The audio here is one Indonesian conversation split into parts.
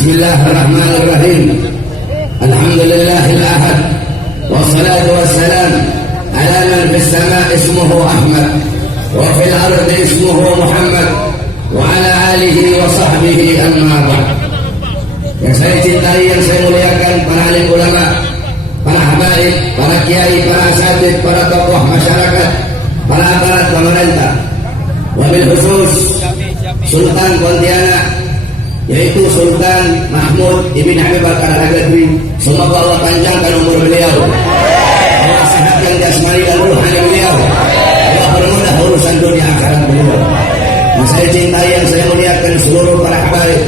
Bismillahirrahmanirrahim. Alhamdulillahil ahad. Wassalatu wassalam ala man fis sama' ismuhu Ahmad wa fil ardi ismuhu Muhammad wa ala alihi wa sahbihi amma ba'd. Yang saya cintai, yang saya muliakan, para alim ulama, para habaib, para kiai, para asatidz, para tokoh masyarakat, para aparat pemerintah, wabil khusus Sultan Pontianak, yaitu Sultan Mahmud Ibn Habib Al-Qadri. Semoga Allah panjangkan umur beliau, Allah sehatkan jasmani dan ruhani beliau, Allah permudah urusan dunia akhirat beliau. Yang saya cintai, yang saya muliakan, seluruh para habaib,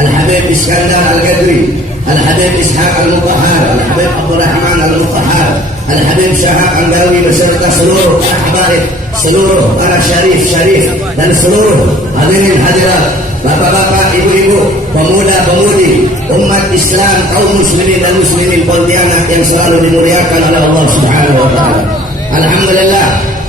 Al-Habib Iskandar Al-Qadri, Al-Habib Ishaq Al-Mutahhar, Al-Habib Abdurrahman Al-Mutahhar, Al-Habib Syahab Al-Bawi beserta seluruh para habaib, seluruh para syarif dan seluruh hadirin hadirat, bapak-bapak, ibu-ibu, pemuda-pemudi, umat Islam, kaum muslimin dan muslimin Pontianak yang selalu dimuliakan oleh Allah Subhanahu wa taala. Alhamdulillah,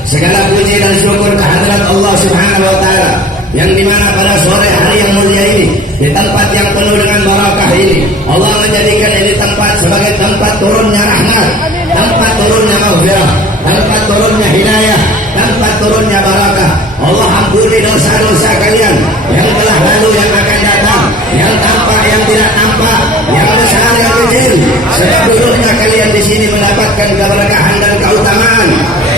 segala puji dan syukur kehadirat Allah Subhanahu wa taala yang dimana pada sore hari yang mulia ini, di tempat yang penuh dengan barakah ini, Allah menjadikan ini tempat sebagai tempat turunnya rahmat, tempat turunnya maghfirah, tempat turunnya hidayah, tempat turunnya barakah. Allah ampuni dosa-dosa kalian yang telah lalu, yang akan datang, yang tampak, yang tidak tampak, yang besar, yang kecil. Seluruhnya kalian di sini mendapatkan keberkahan dan keutamaan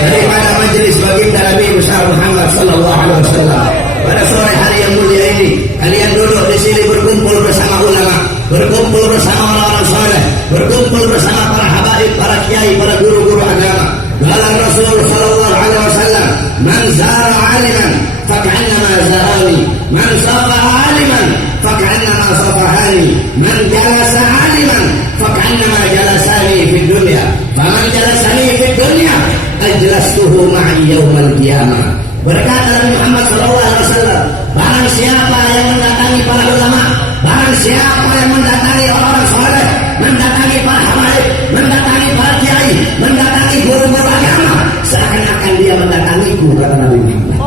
daripada majelis baginda Nabi besar Muhammad sallallahu alaihi wasallam. Pada sore hari yang mulia ini, kalian duduk di sini berkumpul bersama ulama, berkumpul bersama orang-orang saleh, berkumpul bersama para habaib, para kiai, para guru-guru agama. Qala Rasul sallallahu alaihi wasallam, "Man zara 'aliman faka'annama zarani, man safaha 'aliman faka'annama safahani, man jalasa 'aliman faka'annama jalasani fid dunya, faman jalasani fid dunya ajlastuhu ma'i yaumal qiyamah." Berkata Nabi Muhammad SAW, barang siapa yang mendatangi para ulama, barang siapa yang mendatangi orang-orang saleh, mendatangi para habaib, mendatangi para kiai, mendatangi guru-guru agama, seakan-akan dia mendatangiku, kata Nabi Muhammad.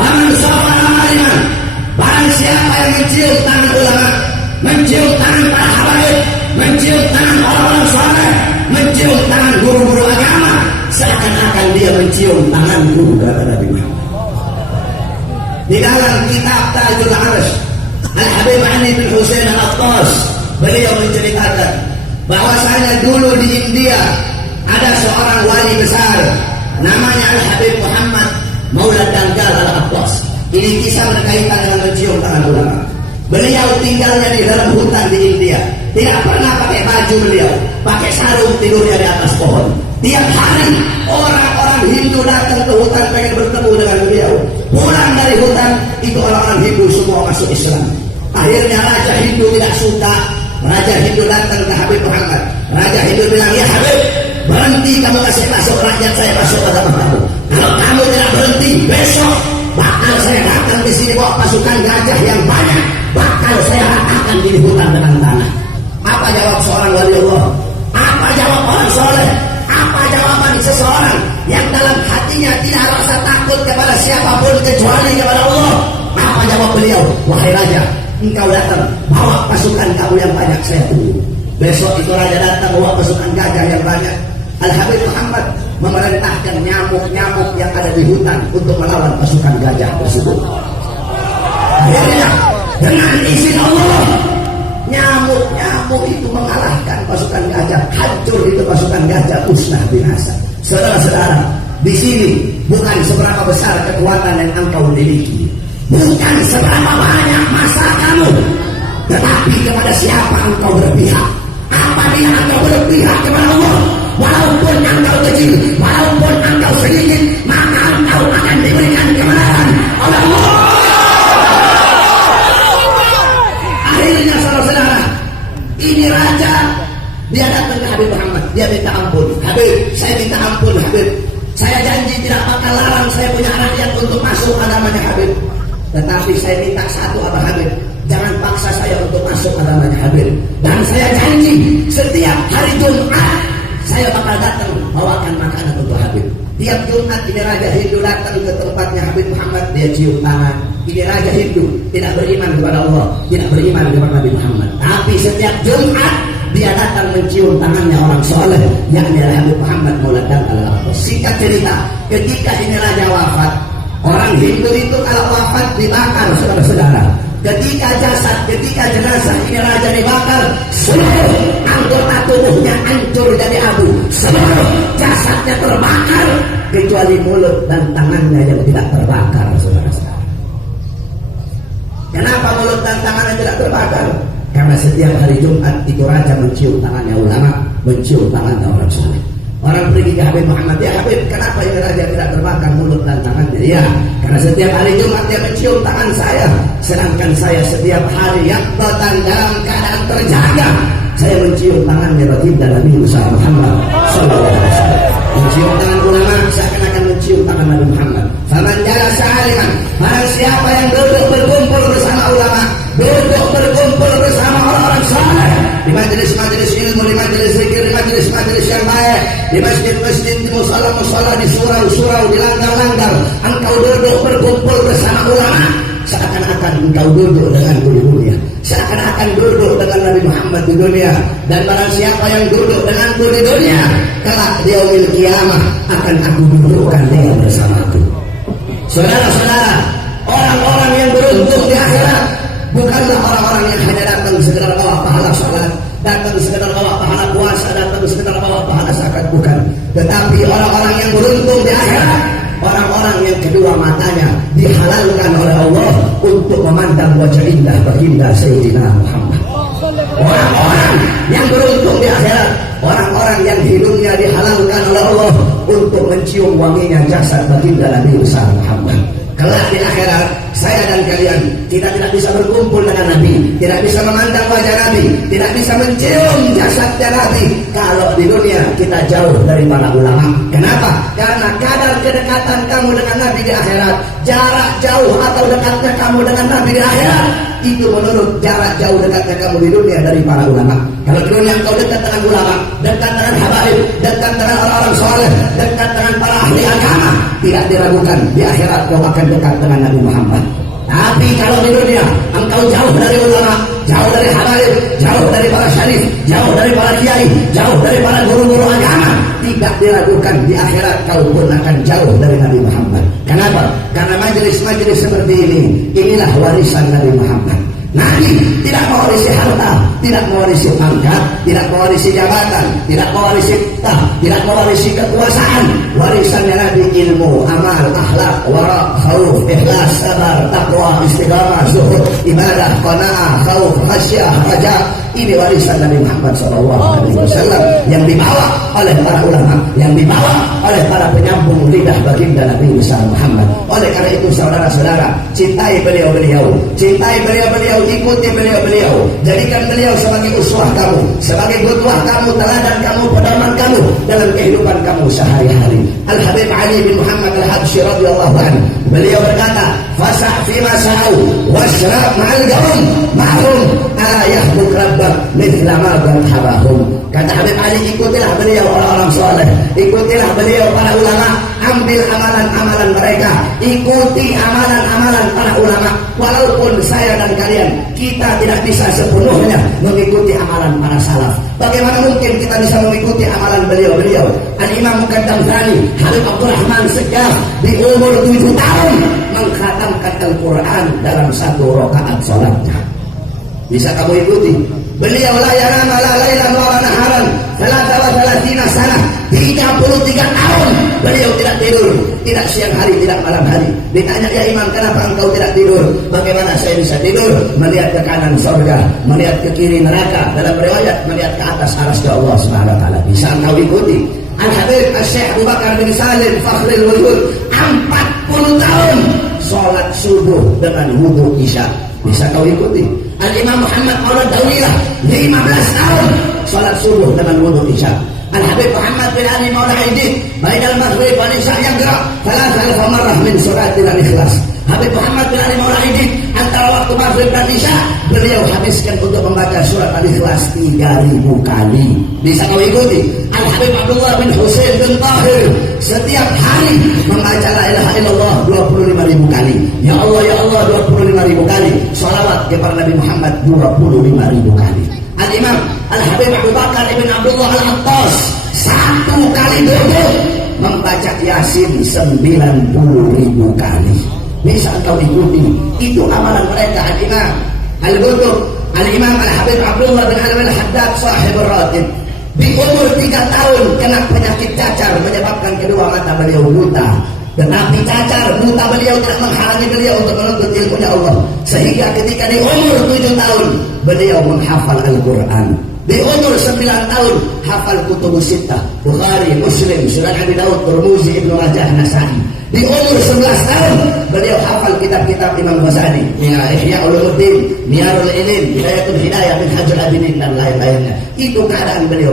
Barang siapa yang barang siapa yang mencium tangan ulama, mencium tangan para habaib, mencium tangan orang-orang saleh, mencium tangan guru-guru agama, seakan-akan dia mencium tanganku, kata Nabi Muhammad. Di dalam kitab Tajul Arsh, Al-Habib Ali bin Husain Al-Attas, beliau menceritakan bahwasanya dulu di India ada seorang wali besar namanya Al-Habib Muhammad Maula Dangal Al-Attas. Ini kisah berkaitan dengan mencium tangan ulama. Beliau tinggalnya di dalam hutan di India, tidak pernah pakai baju beliau, pakai sarung, tidurnya di atas pohon. Tiap hari orang-orang Hindu datang ke hutan pengen bertemu dengan beliau. Pulang dari hutan itu orang-orang Hindu semua masuk Islam. Akhirnya Raja Hindu tidak suka. Raja Hindu datang ke Habib Muhammad. Raja Hindu bilang, "Ya Habib, berhenti kamu kasih masuk rakyat saya masuk agama kamu. Kalau kamu tidak berhenti, besok bakal saya datang di sini bawa pasukan gajah yang banyak. Bakal saya ratakan di hutan dengan tanah." Apa jawab seorang wali Allah? Apa jawab orang soleh? Apa jawaban seseorang yang dalam hatinya tidak rasa takut kepada siapapun kecuali kepada Allah? Apa jawab beliau? "Wahai raja, engkau datang bawa pasukan kamu yang banyak, saya tunggu." Besok itu raja datang bawa pasukan gajah yang banyak. Al-Habib Muhammad memerintahkan nyamuk-nyamuk yang ada di hutan untuk melawan pasukan gajah tersebut. Akhirnya dengan izin Allah, nyamuk-nyamuk itu mengalahkan pasukan gajah, hancur itu pasukan gajah, musnah binasa. Saudara-saudara, di sini bukan seberapa besar kekuatan yang engkau miliki, bukan seberapa banyak masa kamu, tetapi kepada siapa engkau berpihak. Apabila engkau berpihak kepada Allah, walaupun engkau kecil, walaupun engkau sedikit, maka engkau akan diberikan kebenaran oleh Allah. Akhirnya saudara-saudara, ini raja, dia datang ke Habib Muhammad, dia minta ampun. "Habib, saya minta ampun Habib. Saya janji tidak bakal larang saya punya rakyat untuk masuk agamanya Habib. Tetapi saya minta satu, Abah Habib, jangan paksa saya untuk masuk agamanya Habib. Dan saya janji setiap hari Jumat saya bakal datang bawakan makanan untuk Habib." Tiap Jumat ini Raja Hindu datang ke tempatnya Habib Muhammad, dia cium tangan, ini raja Hindu, tidak beriman kepada Allah, tidak beriman kepada Nabi Muhammad. Tapi setiap Jumat dia datang mencium tangannya orang soleh, yakni Habib Muhammad Maulana dan Al-Abbas. Singkat cerita, ketika ini raja wafat, orang Hindu itu kalau wafat dibakar, saudara-saudara. Ketika jenazah ini raja dibakar, seluruh anggota tubuhnya hancur jadi abu, seluruh jasadnya terbakar kecuali mulut dan tangannya yang tidak terbakar, saudara-saudara. Kenapa mulut dan tangannya tidak terbakar? Karena setiap hari Jumat itu raja mencium tangannya ulama, mencium tangannya orang soleh. Orang pergi ke Habib Muhammad, ya Habib, kenapa ini raja tidak terbakar mulut dan tangannya? Ya, karena setiap hari Jumat dia mencium tangan saya, sedangkan saya setiap hari yang datang dalam keadaan terjaga, saya mencium tangannya baginda Nabi Muhammad sallallahu alaihi wasallam. Mencium tangan ulama seakan-akan mencium tangan Nabi Muhammad. Faman jalasa aliman, barang siapa yang duduk berkumpul bersama ulama, duduk berkumpul bersama orang-orang saleh, di majelis-majelis ilmu, di majelis zikir, di majelis-majelis yang baik, di masjid-masjid, di musala-musala, di surau-surau, di langgar-langgar, engkau duduk berkumpul bersama ulama, seakan-akan engkau duduk dengan di dunia, seakan-akan duduk dengan Nabi Muhammad di dunia. Dan barang siapa yang duduk denganku di dunia, kelak di yaumil kiamah akan aku dudukkan dia bersamaku. Saudara-saudara, orang-orang yang beruntung di akhirat bukanlah orang-orang yang hanya datang sekedar bawa pahala salat, datang sekedar bawa pahala puasa, datang sekedar bawa pahala zakat, bukan. Tetapi orang-orang yang beruntung di akhirat, orang-orang yang kedua matanya dihalalkan oleh Allah untuk memandang wajah indah baginda Sayyidina Muhammad. Orang-orang yang beruntung di akhirat, orang-orang yang hidungnya dihalalkan oleh Allah untuk mencium wanginya jasad baginda Nabi besar Muhammad. Kelak di akhirat, saya dan kalian kita tidak bisa berkumpul dengan Nabi, tidak bisa memandang wajah Nabi, tidak bisa mencium jasadnya Nabi kalau di dunia kita jauh dari para ulama. Kenapa? Karena kadar kedekatan kamu dengan Nabi di akhirat, jarak jauh atau dekatnya kamu dengan Nabi di akhirat, itu menurut jarak jauh dekatnya kamu di dunia dari para ulama. Kalau di dunia kau dekat dengan ulama, dekat dengan habaib, dekat dengan orang-orang soleh, dekat dengan para ahli agama, tidak diragukan di akhirat kau akan dekat dengan Nabi Muhammad. Tapi kalau di dunia engkau jauh dari ulama, jauh dari habaib, jauh dari para syarif, jauh dari para kiai, jauh dari para guru-guru agama, tidak diragukan di akhirat kau pun akan jauh dari Nabi Muhammad. Kenapa? Karena majelis-majelis seperti ini, inilah warisan Nabi Muhammad. Nabi tidak mewarisi harta, tidak mewarisi pangkat, tidak mewarisi jabatan, tidak mewarisi tah, tidak mewarisi kekuasaan. Warisannya Nabi ilmu, amal, akhlak, wara, khauf, ikhlas, sabar, taqwa, istiqamah, zuhud, ibadah, qanaah, khauf, khasyah, raja. Ini warisan Nabi Muhammad SAW yang dibawa oleh para ulama, yang dibawa oleh para penyambung lidah baginda Nabi besar Muhammad. Oleh karena itu saudara-saudara, cintai beliau-beliau, cintai beliau-beliau, ikuti beliau-beliau, jadikan beliau sebagai uswah kamu, sebagai qudwah kamu, teladan kamu, pedoman kamu dalam kehidupan kamu sehari-hari. Al-Habib Ali bin Muhammad Al-Habsyi radhiyallahu anhu, beliau berkata, fasah fima sa'u wasyrab ma'al gaum ma'hum ala yahbuk rabbak mithla ma barhabahum. Kata Habib Ali, ikutilah beliau orang-orang soleh, ikutilah beliau para ulama, ambil amalan-amalan mereka, ikuti amalan-amalan para ulama. Walaupun saya dan kalian kita tidak bisa sepenuhnya mengikuti amalan para salaf, bagaimana mungkin kita bisa mengikuti amalan beliau-beliau? Al-Imam Muqaddam Tsani Habib Abdurrahman Segaf di umur 7 tahun mengkhatamkan Al-Quran dalam 1 rakaat salatnya. Bisa kamu ikuti? Beliau la yanama la lailan wa la naharan 33 sana, 33 tahun beliau tidak tidur, tidak siang hari, tidak malam hari. Ditanya, ya Imam, kenapa engkau tidak tidur? Bagaimana saya bisa tidur? Melihat ke kanan surga, melihat ke kiri neraka, dalam riwayat melihat ke atas arasy Allah Subhanahu wa taala. Bisa engkau ikuti? Al-Habib Syekh Abu Bakar bin Salim Fakhrul Wujud 40 tahun salat subuh dengan wudu isya. Bisa kau ikuti? Al-Imam Muhammad Maulana Dawilah 15 tahun salat subuh dengan wudu isya. Al-Habib Muhammad bin Ali Maula Aidid bainal maghrib wal isya yaqra 3,000 marrah min suratil Ikhlas. Habib Muhammad bin Ali Maula Aidid antara waktu maghrib dan isya beliau habiskan untuk membaca surat Al-Ikhlas 3.000 kali. Bisa kau ikuti? Al-Habib Abdullah bin Husain bin Tahir setiap hari membaca la ilaha illallah 25.000 ribu kali. Ya Allah 25.000 kali. Salawat kepada Nabi Muhammad 25.000 kali. Al-Imam Al-Habib Abu Bakar Ibn Abdullah Al-Attas 1 kali duduk membaca Yasin 90.000 kali. Bisa engkau ikuti. Itu amalan mereka. Al-Imam Al-Qutb Al-Imam Al-Habib Abdullah bin Alwi Al-Haddad sahibur ratib di umur 3 tahun kena penyakit cacar menyebabkan kedua mata beliau buta. Tetapi cacar buta beliau tidak menghalangi beliau untuk menuntut ilmunya Allah. Sehingga ketika di umur 7 tahun beliau menghafal Al-Quran. Di umur 9 tahun hafal kutubus sittah, Bukhari, Muslim, Sunan Abi Daud, Tirmidzi, Ibnu Majah, Nasa'i. Di umur 11 tahun beliau hafal kitab-kitab Imam Ghazali, Ihya Ulumuddin, Niyarul Ilm, Hidayatul Hidayah, Minhajul Abidin dan lain-lainnya. Itu keadaan beliau.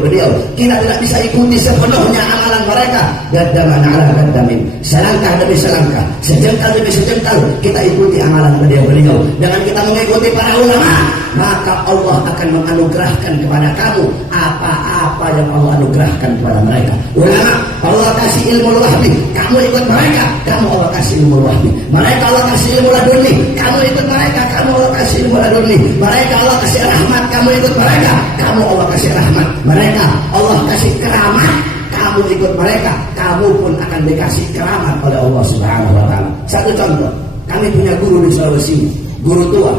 Kita tidak bisa ikuti sepenuhnya amalan mereka. Gaddaman ala gaddamin, selangkah demi selangkah, sejengkal demi sejengkal kita ikuti amalan beliau. Jangan kita mengikuti para ulama, maka Allah akan menganugerahkan kepada kamu apa-apa yang Allah anugerahkan kepada mereka. Ulama Allah kasih ilmu wahbi, kamu ikut mereka, kamu Allah kasih ilmu wahbi. Mereka Allah kasih ilmu laduni, kamu ikut mereka, kamu Allah kasih ilmu laduni. Mereka Allah kasih rahmat, kamu ikut mereka, kamu Allah kasih rahmat. Mereka Allah kasih keramat, kamu ikut mereka, kamu pun akan dikasih keramat oleh Allah Subhanahu wa taala. Satu contoh, kami punya guru di Sulawesi, guru tua,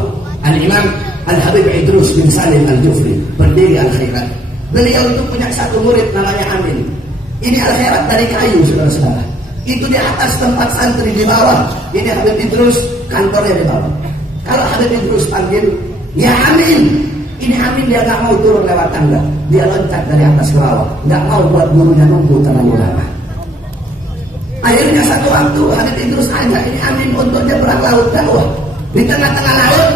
Al-Imam Al-Habib Idrus bin Salim Al-Jufri, pendiri Al-Khairat. Beliau itu punya satu murid namanya Amin. Ini Al-Khairat dari kayu, saudara-saudara. Itu di atas tempat santri di bawah. Ini Habib Idrus, kantornya di bawah. Kalau Habib Idrus panggil, ya Amin. Ini Amin dia nggak mau turun lewat tangga. Dia loncat dari atas ke bawah. Nggak mau buat gurunya nunggu terlalu lama. Akhirnya satu waktu Habib Idrus tanya, ini Amin untuk nyebrang laut dakwah. Di tengah-tengah laut,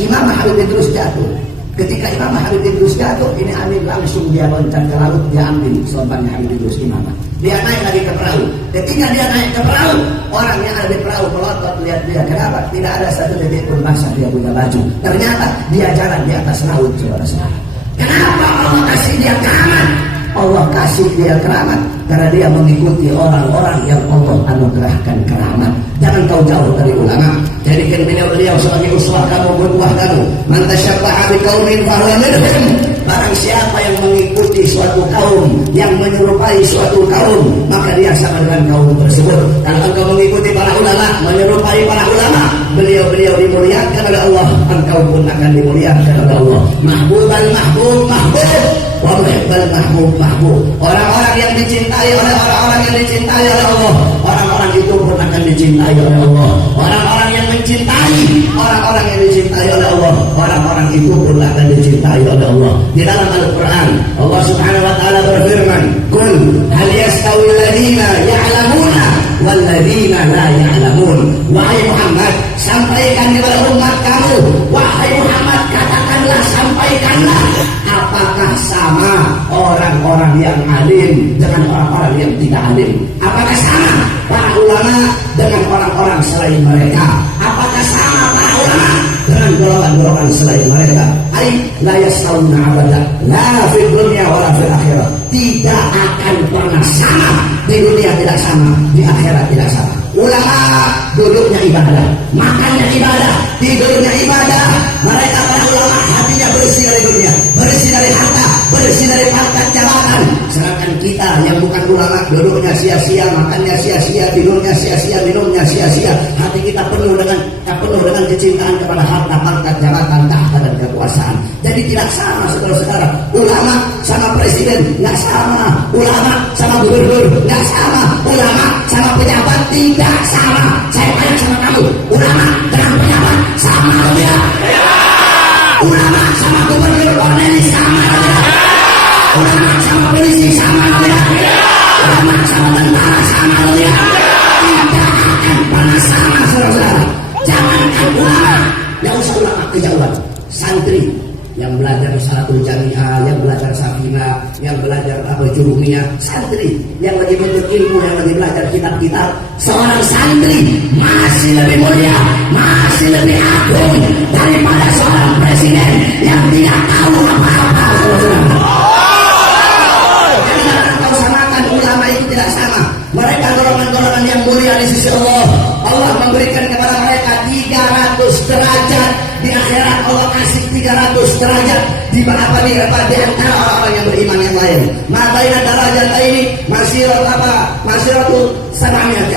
Imam Habib Idrus jatuh. Ketika Imam Habib Idrus jatuh, ini Amin langsung dia loncat ke laut, dia ambil sorbannya Habib Idrus Imam. Dia naik lagi ke perahu. Ketika dia naik ke perahu, orang yang ada di perahu melotot lihat dia. Kenapa? Tidak ada satu detik pun basah dia punya baju. Ternyata dia jalan di atas laut, saudara-saudara. Kenapa Allah kasih dia keramat? Allah kasih dia keramat karena dia mengikuti orang-orang yang Allah anugerahkan keramat. Jangan kau jauh dari ulama. Jadikan beliau sebagai uswah kamu, qudwah kamu. Man tasyabbaha biqaumin fahuwa minhum. Barang siapa yang mengikuti suatu kaum, yang menyerupai suatu kaum, maka dia sama dengan kaum tersebut. Kalau engkau mengikuti para ulama, menyerupai para ulama, beliau dimuliakan oleh Allah, engkau pun akan dimuliakan oleh Allah. Mahbuban mahbub mahbub, wa muhibbal mahbub mahbub. Orang-orang yang dicintai oleh orang-orang yang dicintai oleh Allah, orang-orang itu pun akan dicintai oleh Allah. Orang-orang yang mencintai orang-orang yang dicintai oleh Allah, orang-orang itu pun akan dicintai oleh Allah. Di dalam Al-Quran Allah Subhanahu wa ta'ala berfirman, Qul hal yastawi alladhina ya'lamuna wal ladhina la ya'lamun. Wahai Muhammad, sampaikan kepada umat kamu. Wahai Muhammad, katakanlah, sampaikanlah, apakah sama orang-orang yang alim dengan orang-orang yang tidak alim? Apakah sama para ulama dengan orang-orang selain mereka? Apakah sama para ulama dengan golongan-golongan selain mereka? La yastawuna abada, la fid dunya wa la fil akhirah. Tidak akan pernah sama. Di dunia tidak sama, di akhirat tidak sama. Ulama duduknya ibadah, makannya ibadah, tidurnya ibadah. Mereka para ulama hatinya bersih dari dunia, bersih dari harta, bersih dari pangkat jabatan. Sedangkan kita yang bukan ulama, duduknya sia-sia, makannya sia-sia, tidurnya sia-sia, minumnya sia-sia. Hati kita penuh dengan kecintaan kepada harta, pangkat, jabatan, tahta dan kekuasaan. Jadi tidak sama, saudara-saudara. Ulama sama presiden nggak sama, ulama sama gubernur nggak sama, ulama sama pejabat tidak sama. Saya tanya sama kamu, ulama dengan pejabat sama atau tidak? Ulama sama gubernur Ornelis sama atau tidak? Ulama sama polisi sama atau tidak? Ulama sama tentara sama atau tidak? Tidak akan pernah sama, saudara-saudara. Jangankan ulama, yang usah ulama kejauhan, santri yang belajar salatul jamiah, yang belajar safinah, yang belajar jurumiyah, santri yang lagi menuntut ilmu, yang lagi belajar kitab-kitab, seorang santri masih lebih mulia, masih lebih agung daripada seorang presiden yang tidak tahu apa-apa. Jadi jangan kau samakan, ulama itu tidak sama. Mereka golongan-golongan yang mulia di sisi Allah. Allah memberikan kepada mereka 300 derajat. Di akhirat Allah kasih 300 derajat di antara orang-orang yang beriman yang lain. Madaina derajat ini masiratu samaniat.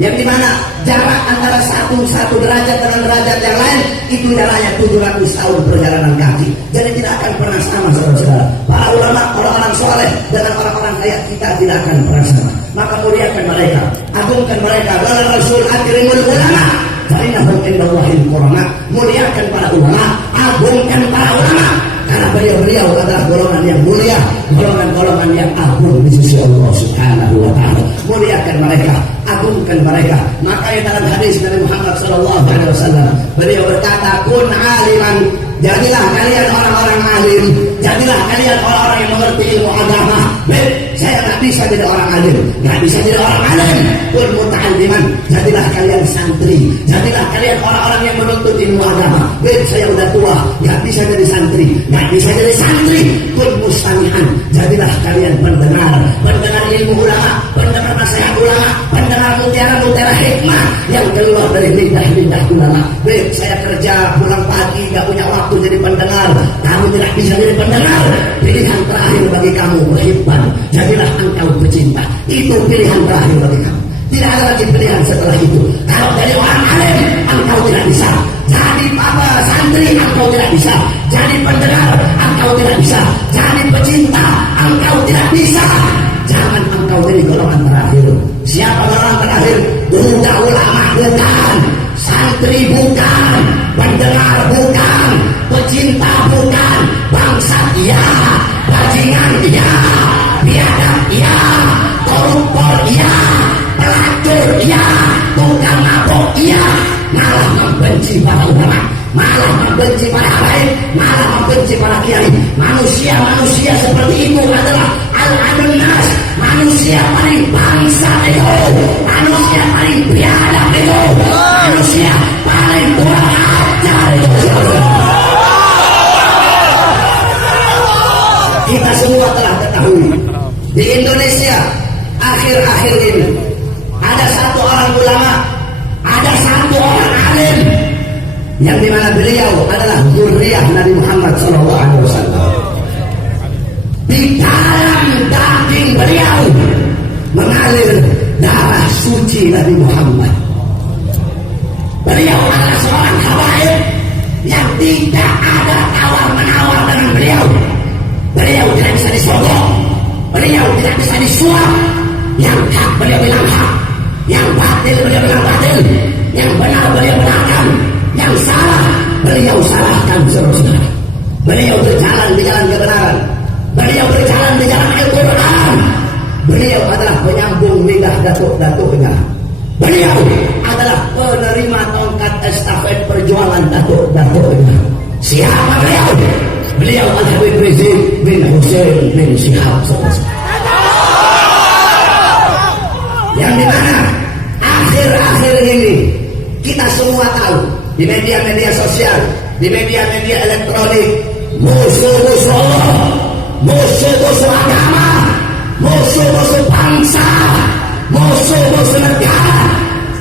Yang dimana jarak antara satu derajat dengan derajat yang lain itu jaraknya 700 tahun perjalanan kaki. Jadi tidak akan pernah sama, saudara-saudara. Para ulama, orang-orang soleh dengan orang-orang kayak kita tidak akan pernah sama. Maka muliakan mereka, agungkan mereka. Wala Rasul akrimul ulama, fa'innahum indallahil qurana. Muliakan para ulama, agungkan para ulama, karena beliau adalah golongan yang mulia, golongan yang agung di sisi Allah Subhanahu wa ta'ala. Muliakan mereka, agungkan mereka. Maka dalam hadis Nabi Muhammad sallallahu alaihi wasallam, beliau berkata, "Kun aliman." Jadilah kalian orang-orang alim, jadilah kalian orang-orang yang mengerti ilmu agama. Saya nggak bisa jadi orang alim, nggak bisa jadi orang alim. Kun muta'alliman, jadilah kalian santri, jadilah kalian orang-orang yang menuntut ilmu agama. Saya udah tua, nggak bisa jadi santri, nggak bisa jadi santri. Kun mustami'an, jadilah kalian pendengar ilmu ulama, pendengar nasihat ulama, pendengar mutiara-mutiara hikmah yang keluar dari lidah ulama. Saya kerja pulang pagi, nggak punya waktu jadi pendengar. Kamu tidak bisa jadi pendengar. Pilihan terakhir bagi kamu berhibban, jadilah engkau pecinta. Itu pilihan terakhir bagi kamu. Tidak ada lagi pilihan setelah itu. Kalau dari orang alim, engkau tidak bisa. Jadi santri, engkau tidak bisa. Jadi pendengar, engkau tidak bisa. Jadi pecinta, engkau tidak bisa. Jangan engkau jadi golongan terakhir. Siapa golongan terakhir? Budak ulama bukan, santri bukan, pendengar bukan, pecinta bukan, bangsat iya, bajingan iya, biadab iya, koruptor iya, pelacur iya, tukang mabuk iya, malah membenci para ulama, malah membenci para habaib, malah membenci para kiai. Manusia seperti itu adalah al-adun nas, manusia paling bangsa itu, manusia paling biadab itu, manusia paling kurang ajar itu. Kita semua telah ketahui di Indonesia akhir-akhir ini ada satu orang ulama, ada satu orang alim yang dimana beliau adalah zuriyah Nabi Muhammad SAW. Di dalam daging beliau mengalir darah suci Nabi Muhammad. Beliau adalah seorang habaib yang tidak ada tawar-menawar dengan beliau. Beliau tidak bisa disogok, beliau tidak bisa disuap. Yang hak beliau bilang hak, yang batil beliau bilang batil, yang benar beliau benarkan, yang salah beliau salahkan. Saudara, beliau berjalan di jalan kebenaran, beliau berjalan di jalan Al-Quran. Beliau adalah penyambung lidah datuk-datuknya. Beliau adalah penerima tongkat estafet perjuangan datuk-datuknya. Siapa beliau? Beliau adalah Habib Rizik bin Hussein bin Syihab. Yang dimana akhir-akhir ini kita semua tahu di media-media sosial, di media-media elektronik, musuh-musuh Allah, musuh-musuh agama, musuh-musuh bangsa, musuh-musuh negara,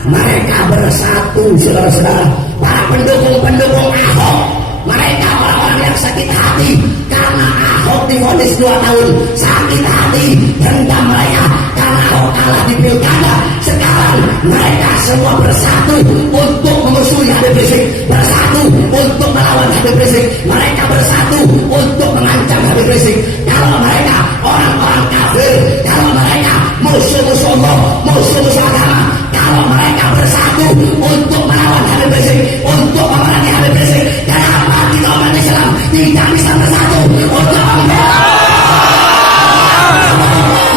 mereka bersatu, saudara-saudara. Para pendukung-pendukung Ahok, mereka orang-orang yang sakit hati karena Ahok divonis 2 tahun, sakit hati dendam mereka karena Ahok kalah di pilkada. Sekarang mereka semua bersatu untuk memusuhi Habib Rizik, bersatu untuk melawan Habib Rizik, mereka bersatu untuk mengancam Habib Rizik. Kalau mereka orang-orang kafir, kalau mereka musuh-musuh Allah, musuh-musuh agama, kalau mereka bersatu untuk melawan Habib Rizik, untuk memerangi Habib Rizik, kenapa kita umat Islam tidak bisa bersatu untuk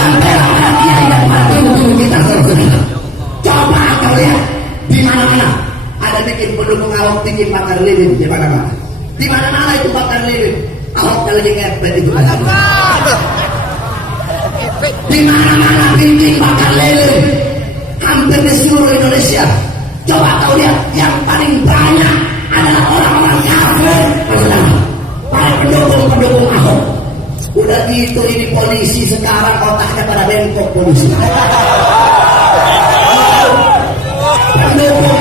membela kiai yang mati untuk kita? Coba kau lihat di mana-mana ada bikin pendukung Ahok, bikin bakar lilin di mana-mana. Di mana-mana itu bakar lilin. Ahok lagi ngepet itu. Di mana-mana bikin bakar lilin. Hampir di seluruh Indonesia. Coba kau lihat yang paling banyak adalah orang-orang kafir. Para pendukung Ahok. Udah gitu ini polisi sekarang otaknya pada bengkok polisi. Pendukung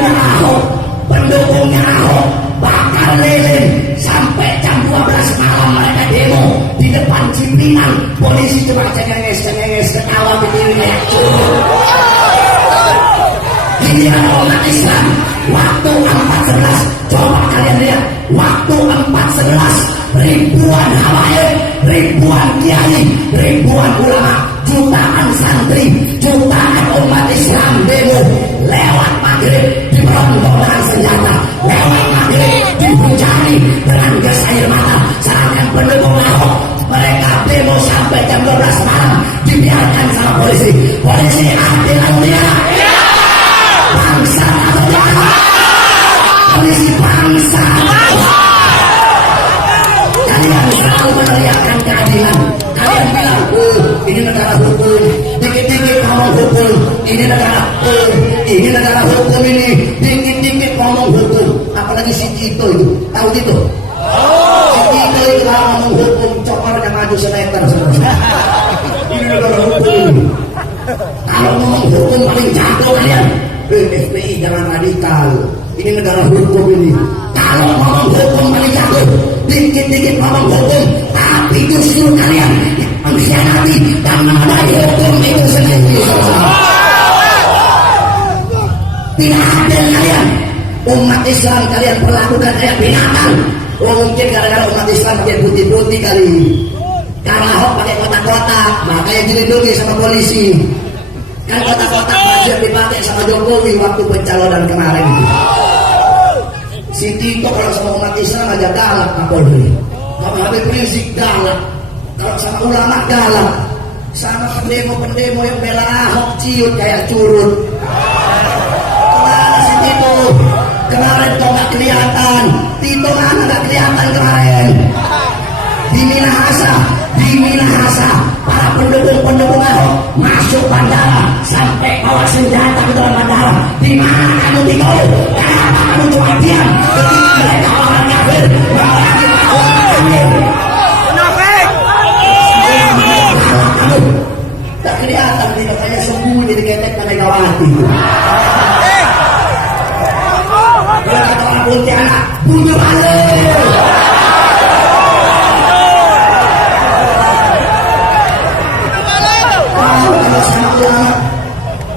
Saudara umat Islam, waktu 4.11, coba kalian lihat, waktu 4.11, ribuan habaib, ribuan kiai, ribuan ulama, jutaan santri, jutaan umat Islam demo lewat maghrib diberontak dengan senjata, lewat maghrib dihujani dengan gas air mata. Sedangkan pendukung Ahok mereka demo sampai jam 12 malam dibiarkan sama polisi. Polisi adil aulia, bangsa atau tidak? Polisi bangsa. Kalian selalu meneriakan keadilan. Kalian bilang, ini negara hukum. Dikit-dikit ngomong hukum. Ini negara hukum. Ini negara hukum ini. Dikit-dikit ngomong hukum. Apalagi si Tito itu. Tahu Tito? Si Tito itu kalau ngomong hukum, cokornya maju semeter. Ini negara hukum ini. Kalau ngomong hukum paling jago kalian. FPI jangan radikal. Ini negara hukum ini. Kalau ngomong hukum paling jago. Dikit-dikit ngomong hukum, tapi justru kalian mengkhianati dan menodai hukum itu sendiri. Tidak adil kalian. Umat Islam kalian perlakukan kayak binatang. Mungkin gara-gara umat Islam pakai putih-putih kali. Karena Ahok pakai kotak-kotak, makanya dilindungi sama polisi. Kan kotak-kotak wajib dipakai sama Jokowi waktu pencalonan kemarin itu. Si Tito kalau sama umat Islam aja galak Kapolri. Kalau Habib Rizik galak. Kalau sama ulama galak. Sama pendemo-pendemo yang bela Ahok ciut kayak curut. Kemana si Tito? Kemarin kok gak kelihatan. Tito mana gak kelihatan kemarin? Di Minahasa para pendukung Ahok masuk bandara sampai bawa senjata ke dalam bandara. Di mana kamu Tito? Kenapa kamu cuma diam ketika mereka orang kafir memerangi orang kafir? Munafik! Kamu tak kelihatan Tito, hanya sembunyi di ketek Megawati. Kalau kata orang Pontianak, bunuh balik!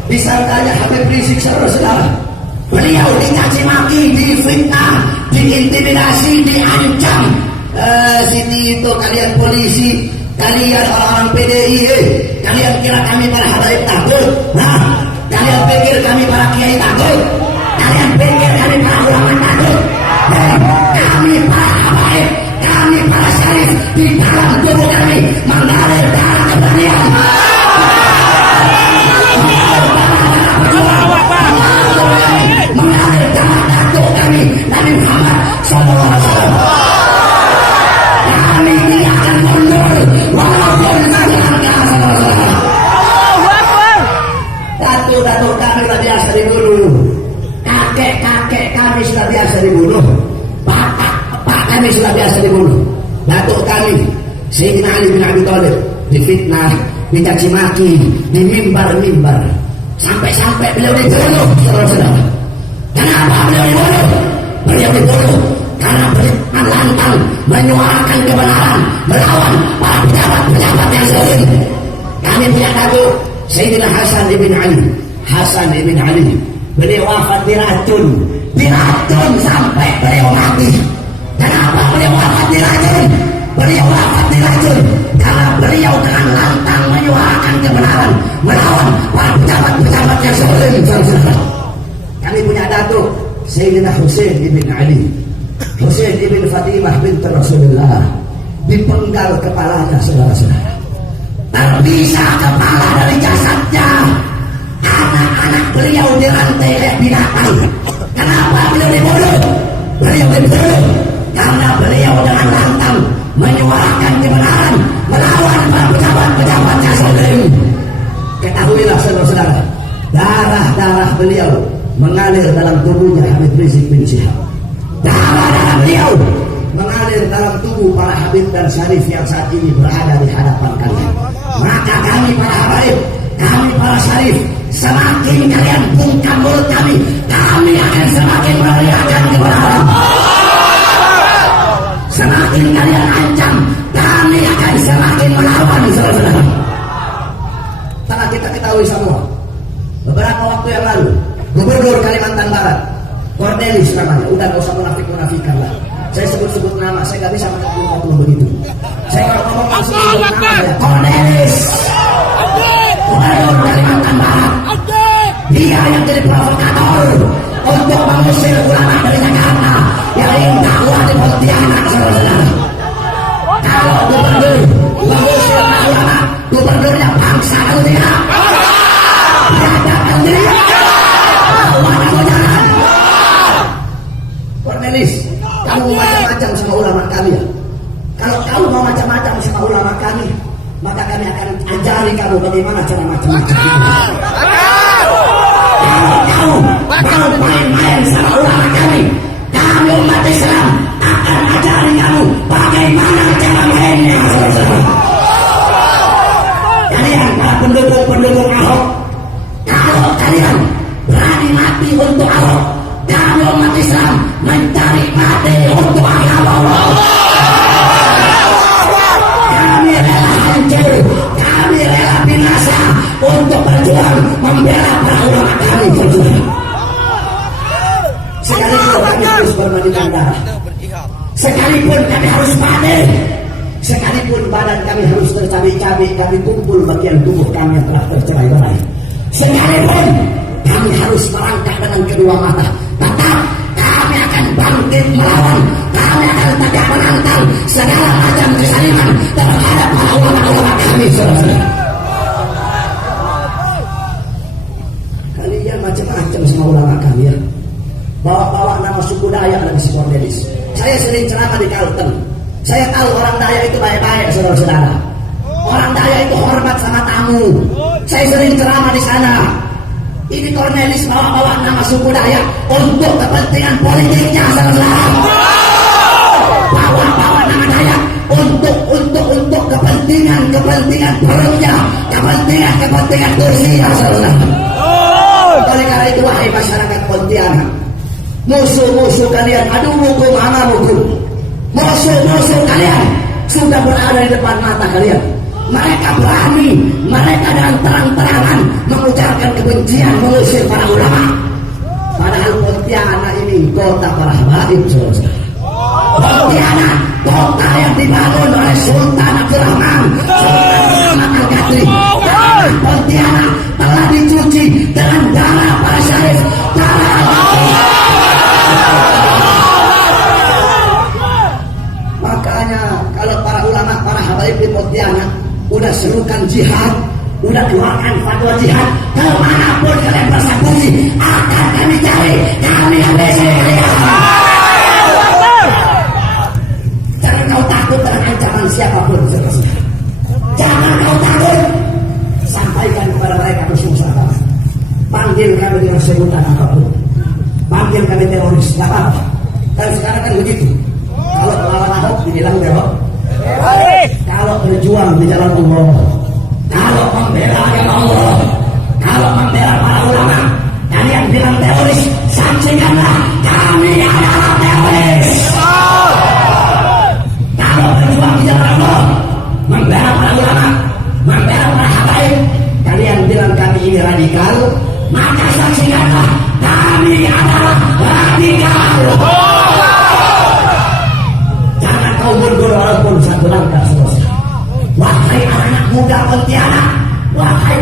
Disangkanya Habib Rizik saudara-saudara, beliau dicaci maki, difitnah, diintimidasi, diancam. Sini itu kalian polisi, kalian orang-orang PDI, kalian kira kami para habaib takut? Nah, kalian pikir kami para kiai takut? Kalian pikir kami para ulama takut? Kami para habaib, kami para syarif, di dalam tubuh kami mengalir darah keberanian. Mengalir darah datuk kami Nabi Muhammad sallallahu alaihi wasallam. Kami tidak akan mundur walaupun datuk kami sudah biasa dibunuh, kakek kami sudah biasa dibunuh, bapak kami sudah biasa dibunuh. Datuk kami Sayyidina Ali bin Abi Thalib difitnah, dicaci maki, di mimbar-mimbar, sampai beliau dibunuh, saudara-saudara. Kenapa beliau dibunuh? Beliau dibunuh karena beliau lantang menyuarakan kebenaran melawan para pejabat-pejabat yang zalim. Kami punya datuk Sayyidina Hasan ibn Ali. Beliau wafat diracun sampai beliau mati. Kenapa beliau wafat diracun? Beliau wafat diracun karena beliau dengan lantang menyuarakan kebenaran melawan para pejabat-pejabat yang zalim. Kami punya datuk Sayyidina Husain ibn Ali, Husain ibn Fatimah bint Rasulullah, dipenggal kepalanya saudara-saudara. Terpisah kepala dari jasadnya. Anak-anak beliau dirantai kayak binatang. Kenapa beliau dibunuh? Beliau dibunuh karena beliau dengan lantang menyuarakan kebenaran melawan para pejabat-pejabat yang zalim. Ketahuilah saudara-saudara, darah beliau mengalir dalam tubuhnya Habib Rizik bin Syihab. Darah beliau mengalir dalam tubuh para habib dan syarif yang saat ini berada di hadapan kalian. Maka kami para habaib, kami para syarif, semakin kalian bungkam mulut kami akan semakin meneriakan kebenaran. Semakin kalian ancam, kami akan semakin melawan, saudara-saudara. Sangat kita ketahui semua, beberapa waktu yang lalu Gubernur Kalimantan Barat. Cornelis namanya. Udah gak usah munafik-munafikan lah. Saya sebut-sebut nama, saya gak bisa ngomong begitu. Saya kalau ngomong langsung sebut nama ya. Cornelis. Gubernur Kalimantan Barat. Dia yang jadi provokator untuk mengusir ulama dari Jakarta yang ingin dakwah di Pontianak, saudara-saudara. Kalau gubernur mengusir ulama, gubernurnya bangsa atau tidak? Biarkan dia. Dakwah kamu jalan. Cornelis, kamu macam-macam sama ulama kami ya. Kalau kamu mau macam-macam sama ulama kami, maka kami akan ajari kamu bagaimana cara macam-macam itu. Kalau kamu mau main-main sama ulama kami umat Islam akan ajari kamu bagaimana cara mainnya. Kalian para pendukung Ahok, kalau kalian berani mati untuk Ahok, kami umat Islam mencari mati untuk agama Allah. Kami rela hancur, kami rela binasa untuk berjuang membela para ulama kami berjuang. Sekalipun kami harus bermandikan darah, sekalipun kami harus mati, sekalipun badan kami harus tercabik-cabik, kami kumpul bagian tubuh kami yang telah tercerai-berai, sekalipun kami harus melangkah dengan kedua mata, tetap kami akan bangkit melawan, kami akan tegak menantang segala macam kesaliman terhadap para ulama-ulama kami, saudara. Kalian macam-macam sama ulama kami ya. Bawa-bawa nama suku Dayak lagi si Cornelis. Saya sering ceramah di Kalteng. Saya tahu orang Dayak itu baik-baik, saudara-saudara. Orang Dayak itu hormat sama tamu. Saya sering ceramah di sana. Ini Cornelis bawa-bawa nama suku Dayak untuk kepentingan politiknya, saudara. Bawa-bawa nama Dayak untuk kepentingan perutnya, kepentingan kursinya, saudara. Oleh karena itu, wahai masyarakat Pontianak, musuh-musuh kalian, aduh hukum, musuh-musuh kalian sudah berada di depan mata kalian. Mereka berani, mereka dengan terang-terangan mengucapkan kebencian, mengusir para ulama. Padahal Pontianak ini kota para habaib, saudara. Pontianak, kota yang dibangun oleh Sultan Abdurrahman, Sultan Al-Qadri. Pontianak telah dicuci dengan darah para syarif, Makanya kalau para ulama, para habaib di Pontianak udah serukan jihad, udah keluarkan fatwa jihad, kemanapun kalian bersembunyi akan kami cari, kami habisi kalian. Jangan kau takut dengan ancaman siapapun, jangan kau takut. Sampaikan kepada mereka bersusah-susah. Panggil kami dengan sebutan apapun, panggil kami teroris, nggak apa-apa. Dan sekarang kan begitu. Kalau melawan Ahok dibilang teror. Kalau berjuang di jalan Allah, kalau membela agama Allah, kalau membela para ulama, kalian bilang teroris, saksikanlah kami adalah teroris. Kalau berjuang di jalan Allah, membela para ulama, membela para habaib, kalian bilang kami ini radikal, maka saksikanlah kami adalah radikal. Jangan kau mundur walaupun satu langkah, saudara. Wahai anak muda Pontianak, wahai